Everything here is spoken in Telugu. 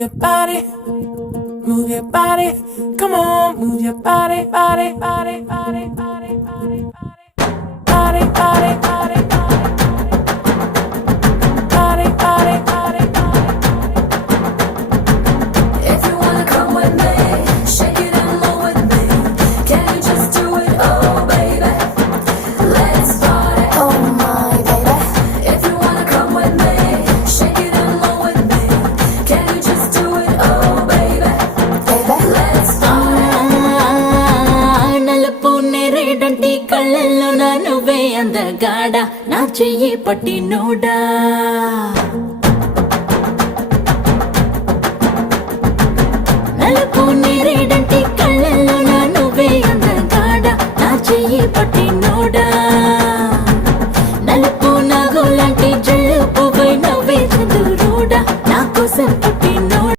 Your body, move your body, come on, move your body, body, body, body, body, body, body, body, body, body, body, body, If you wanna come with me, shake it and roll with me. Can you just do it, oh baby? Let's party, oh my baby. If you wanna come with me, shake it and roll with me. Can you just do it, oh baby? Let's party. నలుపు నేరేడంటి కళ్ళల్లో నా నువ్వే అందగాడ నా చెయ్యి పట్టి నోడా